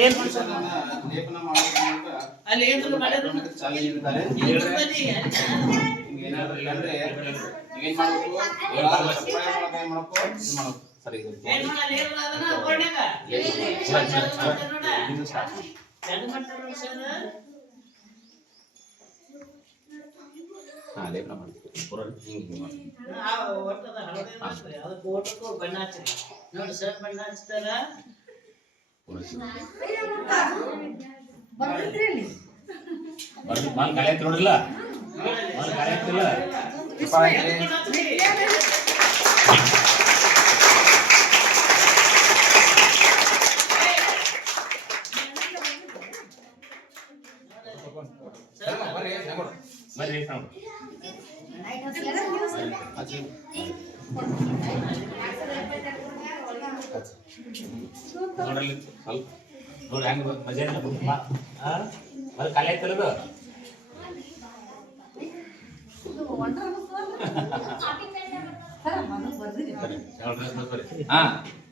ಲೇಪನ ಮಾಡೋದ್ರ ಅಲ್ಲಿ ಏನು ಮಾಡಿದ್ರು ಚಾಲೆಂಜ್ ಇರ್ತಾರೆ ಏನಾದ್ರು ಇಲ್ಲಾಂದ್ರೆ ನೀವೇನ್ ಮಾಡ್ಬೇಕು ಏನ್ ಮಾಡ್ಬೇಕು ಸರಿ ಏನ್ ಮಾಡಲ್ಲ ಏನು ಅದನ್ನ ಬೋರ್ಡ್ನಾಗ ಇದು ಸ್ಟಾರ್ಟ್ ಹೆಂಗ್ ಮಾಡ್ತಾರೆ ಸರ್ ಲೇಪನ ಮಾಡ್ತೀವಿ ಪೂರ ಹಿಂಗೆ ಆ ಒಟ್ಟದ ಹಳದಿ ಮಾಡ್ತಾರೆ ಅದಕ್ಕೆ ಓಟಕ್ಕೂ ಬಣ್ಣ ಹಚ್ಚಿರಿ ನೋಡಿ ಸರ್ ಬಣ್ಣ ಹಚ್ತಾರ ಮಾಲ್ ಕಾಳೆ ನೋಡಿಲ್ಲ ಮಾಲ್ ಕಾಳೆ ಆಗ್ತಿಲ್ಲ ಬರ್ರಿ ನೋಡ್ರಲ್ಲಿ ಸ್ವಲ್ಪ ನೋಡಿ ಹೆಂಗ ಮಜಾ ಅಲ್ಲಿ ಖಾಲಿ ಆಯ್ತಲ್ಲ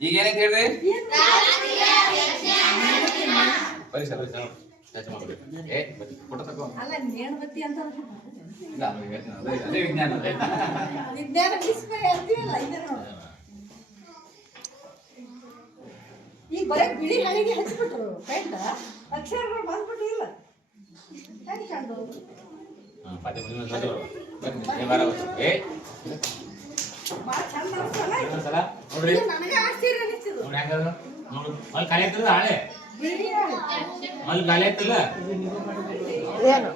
ಈಗ ಏನಂತ ಹೇಳ್ರಿ ಬರೀ ಸರ್ ಬರೀ ಫೋಟೋ ತಗೋ ಅದೇ ವಿಜ್ಞಾನ ಈಗ ಬರೀ ಬಿಳಿ ಹಳಿಗೆ ಹಚ್ಬಿಟ್ರು ಪೆಂಟ ಅಕ್ಷರಗಳು ಬಂದ್ಬಿಟ್ಟಿಲ್ಲ ಹೆಂಗೆ ಕಂಡು ಭಾಳ ಚಂದ ಅನ್ಸಲ್ಲ ನನಗೆ ಆಶ್ಚರ್ಯ ಅನಿಸ್ತಿದ್ದು ಮಲ್ ಖಾಲಿ ಆಗ್ತದ ಹಾಳೆ ಬಿಳಿ ಮಲ್ ಖಾಲಿ ಆಗ್ತಲ್ಲ ಏನು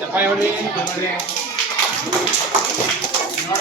ಚಪಾಯಿ ಹೊಡಿ ನೋಡ